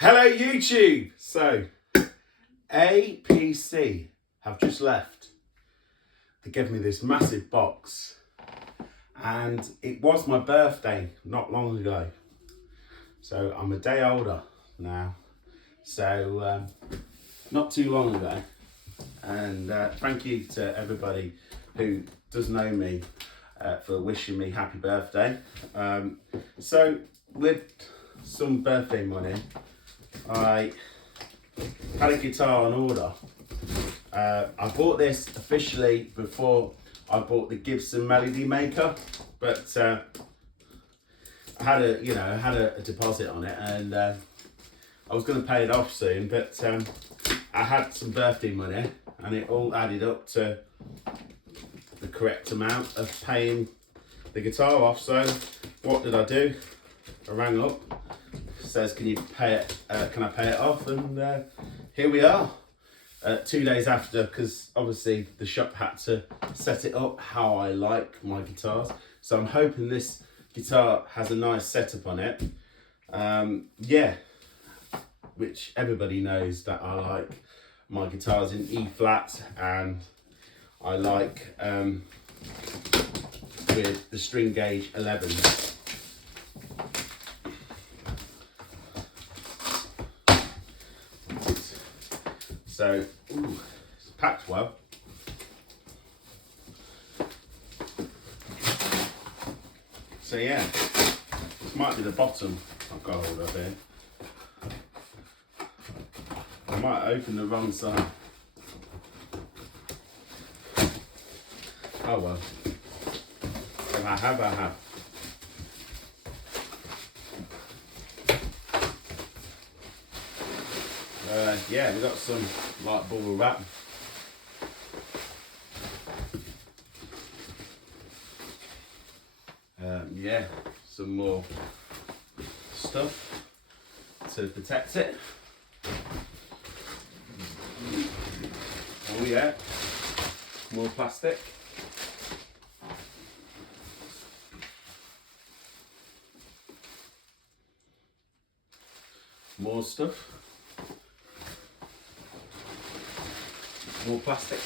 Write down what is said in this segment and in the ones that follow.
Hello YouTube! So, APC have just left. They gave me this massive box and it was my birthday not long ago. So I'm a day older now. So not too long ago. And thank you to everybody who does know me for wishing me happy birthday. So with some birthday money, I had a guitar on order. I bought this officially before I bought the Gibson Melody Maker, but I had a deposit on it, and I was going to pay it off soon. But I had some birthday money, and it all added up to the correct amount of paying the guitar off. So what did I do? I rang up. Says, can you pay it? Can I pay it off? And here we are. 2 days after, because obviously the shop had to set it up how I like my guitars. So I'm hoping this guitar has a nice setup on it. Yeah, which everybody knows that I like my guitars in E flat, and I like with the string gauge 11. So, ooh, it's packed well. So yeah, this might be the bottom I've got hold of here. I might open the wrong side. Oh well. If I have, I have. Yeah, we got some like bubble wrap. Yeah, some more stuff to protect it. Oh yeah, more plastic. More stuff. More plastic.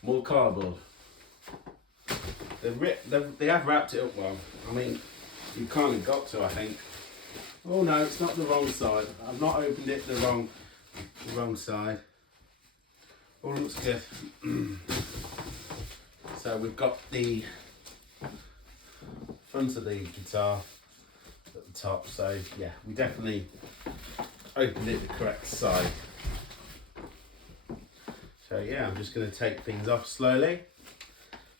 More cardboard. They have wrapped it up well. I mean, you kind of got to, I think. Oh no, it's not the wrong side. I've not opened it the wrong side. Oh, looks good. So we've got the front of the guitar at the top, so yeah, we definitely opened it the correct side. So yeah, I'm just going to take things off slowly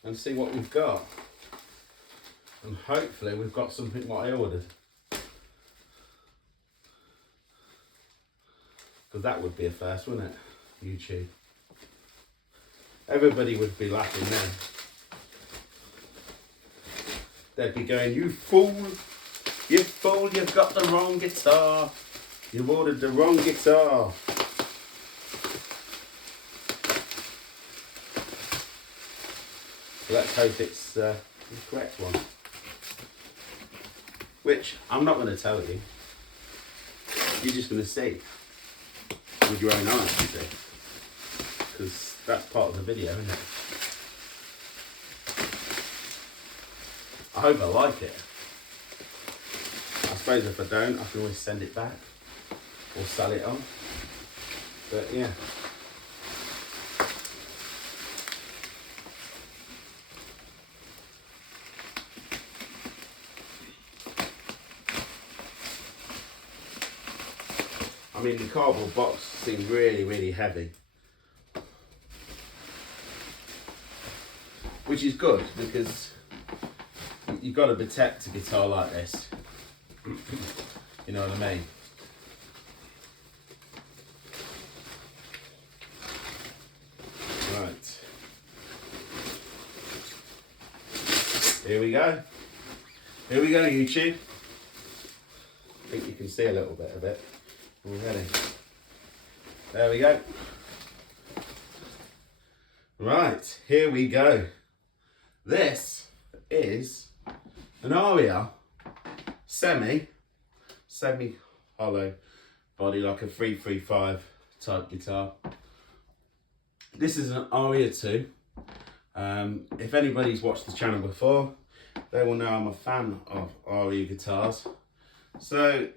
and see what we've got, and hopefully we've got something what I ordered, because that would be a first, wouldn't it? YouTube, everybody would be laughing then. They'd be going, you fool, you've got the wrong guitar. You've ordered the wrong guitar. So let's hope it's the correct one. Which I'm not going to tell you. You're just going to see with your own eyes, you see. Because that's part of the video, isn't it? I hope I like it. I suppose if I don't, I can always send it back or sell it on. But yeah. I mean, the cardboard box seems really, really heavy. Which is good, because you've got to protect a guitar like this. You know what I mean? Right. Here we go. Here we go, YouTube. I think you can see a little bit of it already. There we go. Right, here we go. This is an Aria semi hollow body, like a 335 type guitar. This is an Aria 2. If anybody's watched the channel before, they will know I'm a fan of Aria guitars. So,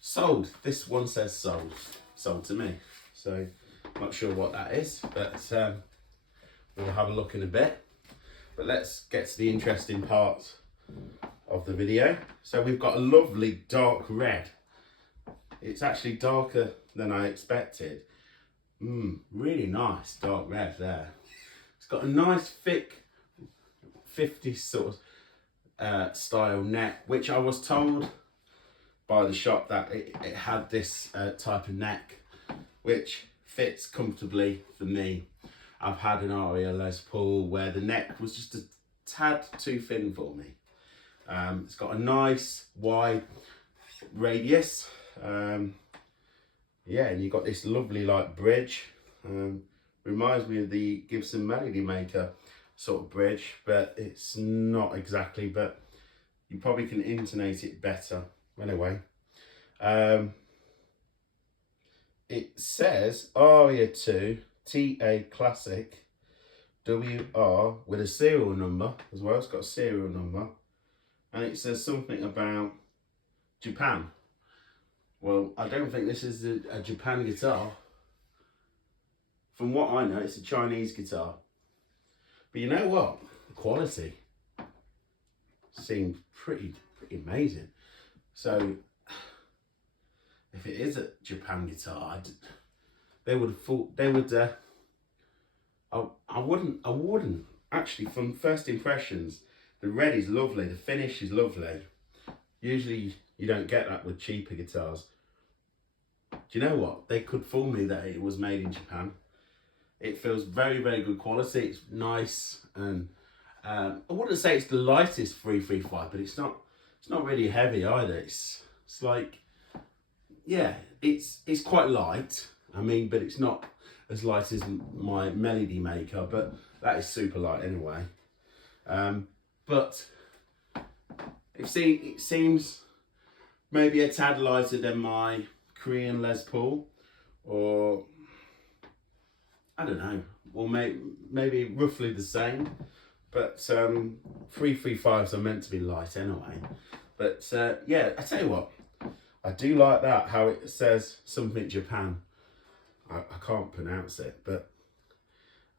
sold. This one says sold. Sold to me. So, not sure what that is, but we'll have a look in a bit. But let's get to the interesting part of the video. So we've got a lovely dark red. It's actually darker than I expected. Really nice dark red there. It's got a nice thick 50s sort of style neck, which I was told by the shop that it had this type of neck, which fits comfortably for me. I've had an Aria Les Paul where the neck was just a tad too thin for me. It's got a nice wide radius. Yeah, and you've got this lovely like bridge. Reminds me of the Gibson Melody Maker sort of bridge, but it's not exactly, but you probably can intonate it better. Anyway, it says Aria 2 TA-CLASSIC WR with a serial number as well. It's got a serial number, and it says something about Japan. Well, I don't think this is a Japan guitar. From what I know, it's a Chinese guitar. But you know what? The quality seems pretty amazing. So, if it is a Japan guitar, they would have thought they would. I wouldn't actually. From first impressions, the red is lovely. The finish is lovely. Usually, you don't get that with cheaper guitars. Do you know what? They could fool me that it was made in Japan. It feels very good quality. It's nice, and I wouldn't say it's the lightest 335, but it's not really heavy either. It's like, yeah, it's quite light. I mean, but it's not as light as my Melody Maker, but that is super light anyway. But it seems maybe a tad lighter than my Korean Les Paul, or I don't know, or maybe roughly the same. But 335s are meant to be light anyway. But yeah, I tell you what, I do like that, how it says something Japan. I can't pronounce it, but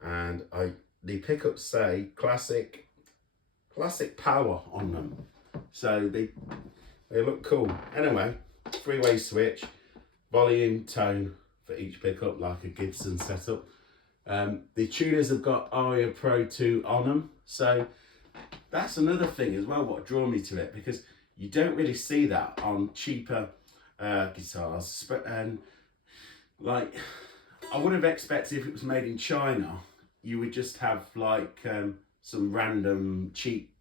and the pickups say classic power on them, so they look cool. Anyway, 3-way switch, volume, tone for each pickup like a Gibson setup. The tuners have got Aria Pro 2 on them, so that's another thing as well what drew me to it, because you don't really see that on cheaper guitars. And like, I would have expected if it was made in China, you would just have like some random cheap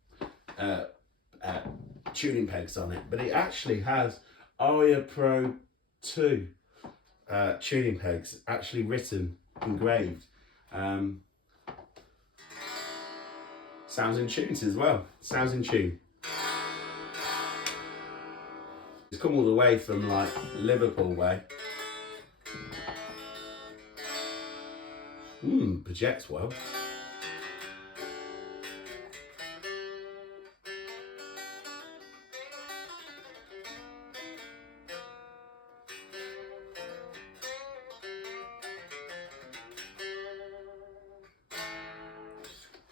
tuning pegs on it, but it actually has Aria Pro 2 tuning pegs actually written, engraved. Sounds in tune as well. Sounds in tune. It's come all the way from like Liverpool way. Projects well.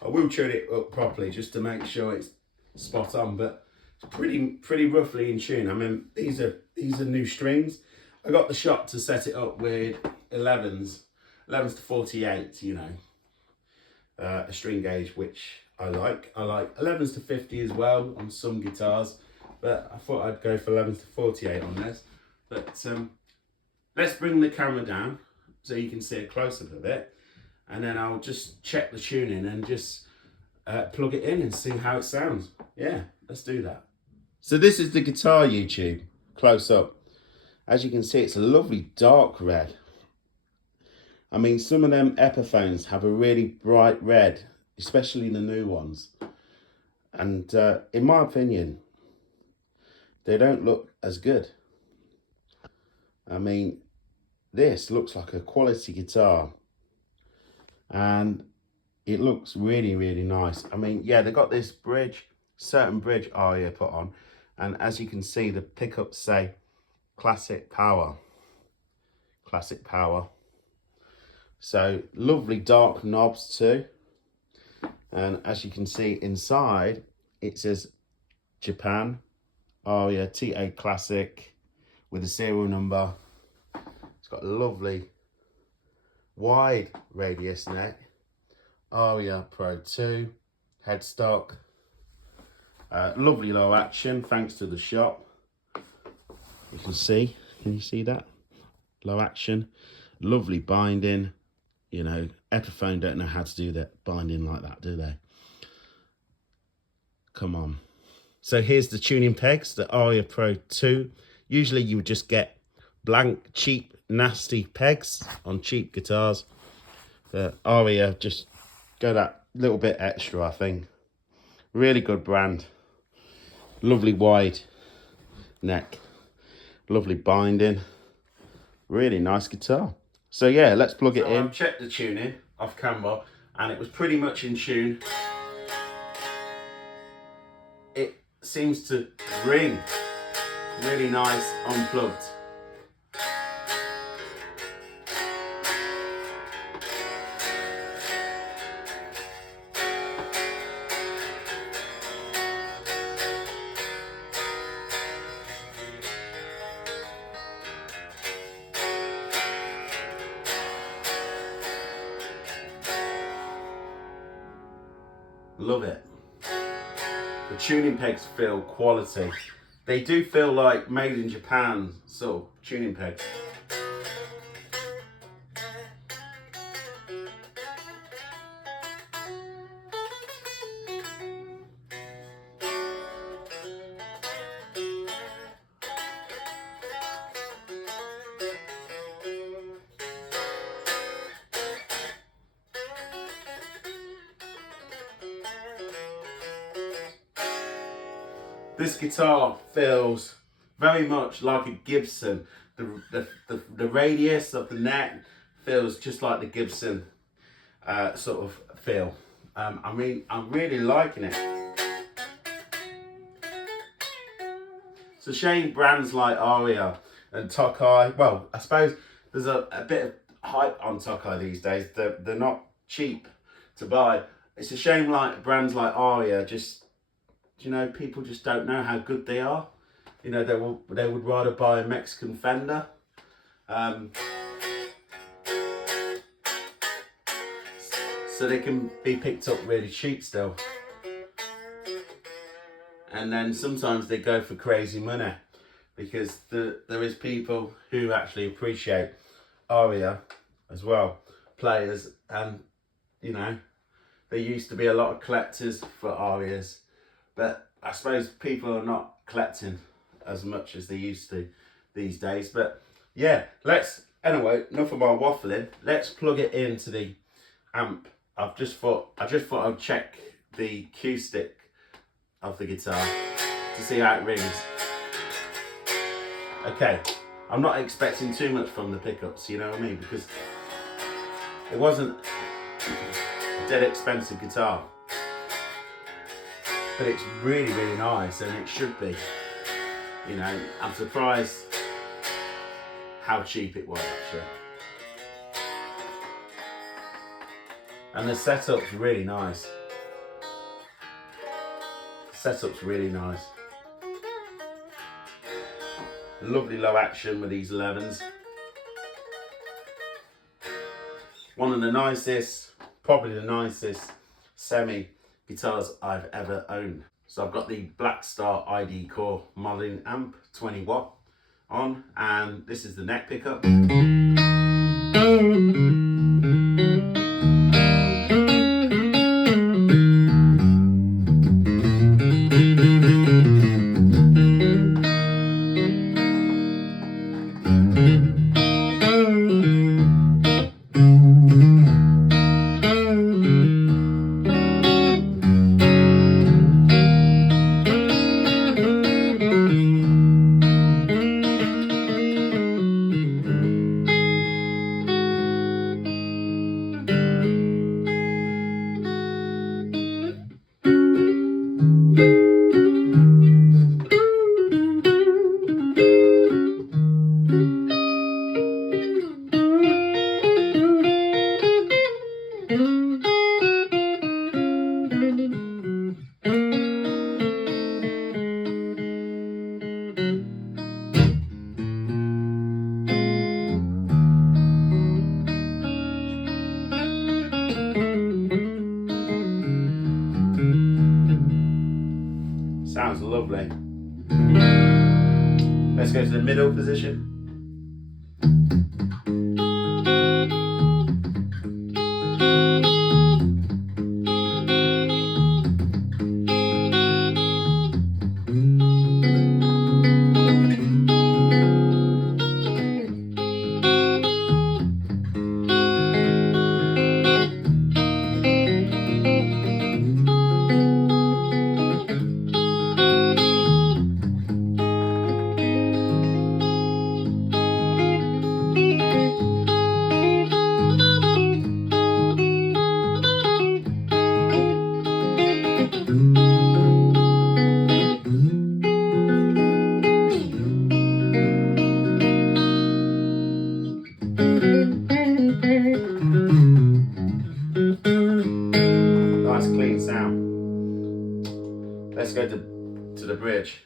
I will tune it up properly just to make sure it's spot on, but it's pretty roughly in tune. I mean, these are new strings. I got the shop to set it up with 11s to 48, you know, a string gauge, which I like. I like 11s to 50 as well on some guitars, but I thought I'd go for 11s to 48 on this. But let's bring the camera down so you can see a close-up of it, and then I'll just check the tuning and just plug it in and see how it sounds. Yeah, let's do that. So this is the guitar, YouTube, close up. As you can see, it's a lovely dark red. I mean, some of them Epiphones have a really bright red, especially the new ones. And in my opinion, they don't look as good. I mean, this looks like a quality guitar, and it looks really, really nice. I mean, yeah, they got this bridge, certain bridge Aria put on, and as you can see, the pickups say classic power. Classic power. So lovely dark knobs too. And as you can see inside, it says Japan, Aria TA-CLASSIC with a serial number. It's got a lovely wide radius neck. Aria Pro 2 headstock. Lovely low action thanks to the shop. You can you see that? Low action, lovely binding. You know, Epiphone don't know how to do that binding like that, do they? Come on. So here's the tuning pegs, the Aria Pro 2. Usually you would just get blank, cheap, nasty pegs on cheap guitars. The Aria just go that little bit extra, I think. Really good brand. Lovely wide neck. Lovely binding. Really nice guitar. So yeah, let's plug it in. I've checked the tuning off camera and it was pretty much in tune. It seems to ring really nice unplugged. Love it. The tuning pegs feel quality. They do feel like made in Japan sort of tuning pegs. This guitar feels very much like a Gibson. The radius of the neck feels just like the Gibson sort of feel. I mean, I'm really liking it. It's a shame brands like Aria and Tokai, well, I suppose there's a bit of hype on Tokai these days. They're not cheap to buy. It's a shame like brands like Aria just, you know, people just don't know how good they are. You know, they would rather buy a Mexican Fender. So they can be picked up really cheap still. And then sometimes they go for crazy money because there is people who actually appreciate Aria as well, players, and you know, there used to be a lot of collectors for Arias. But I suppose people are not collecting as much as they used to these days. But yeah, anyway, enough of my waffling. Let's plug it into the amp. I just thought I'd check the acoustic of the guitar to see how it rings. Okay, I'm not expecting too much from the pickups, you know what I mean? Because it wasn't a dead expensive guitar. But it's really, really nice, and it should be. You know, I'm surprised how cheap it was, actually. And the setup's really nice. The setup's really nice. Lovely low action with these 11s. One of the nicest, probably the nicest semi guitars I've ever owned. So I've got the Black Star ID Core modeling amp, 20 watt on, and this is the neck pickup. Sounds lovely. Let's go to the middle position. Nice clean sound. Let's go to the bridge.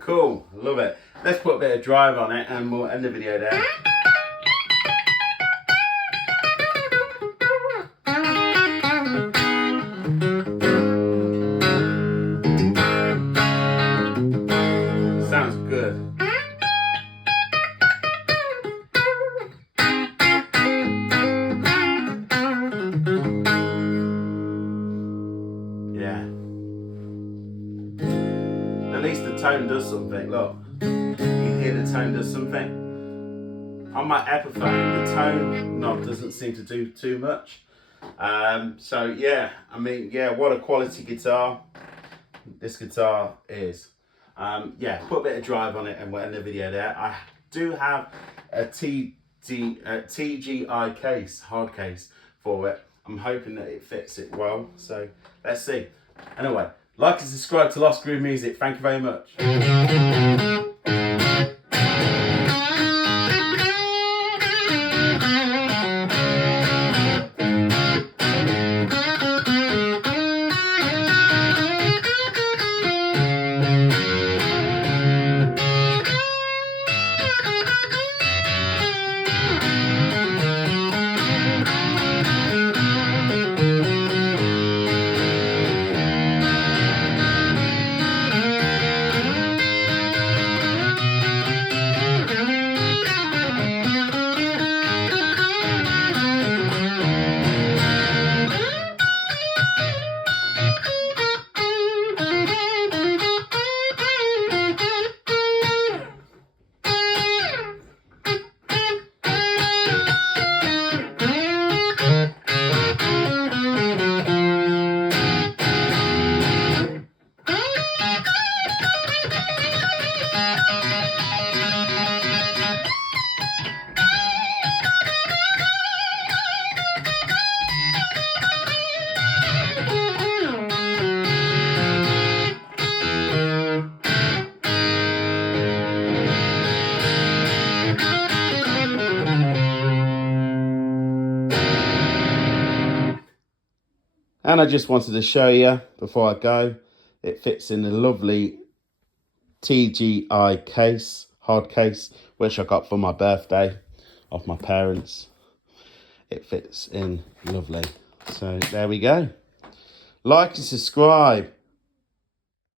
Cool, love it. Let's put a bit of drive on it and we'll end the video there. Sounds good. Yeah. At least the tone does something, look. You can hear the tone does something. On my Epiphone, the tone knob doesn't seem to do too much. So yeah, I mean, yeah, what a quality guitar this guitar is. Yeah, put a bit of drive on it and we'll end the video there. I do have a TGI case, hard case for it. I'm hoping that it fits it well, so let's see. Anyway, like and subscribe to Lost Groove Music. Thank you very much. And I just wanted to show you before I go, it fits in a lovely TGI case, hard case, which I got for my birthday off my parents. It fits in lovely. So there we go. Like and subscribe.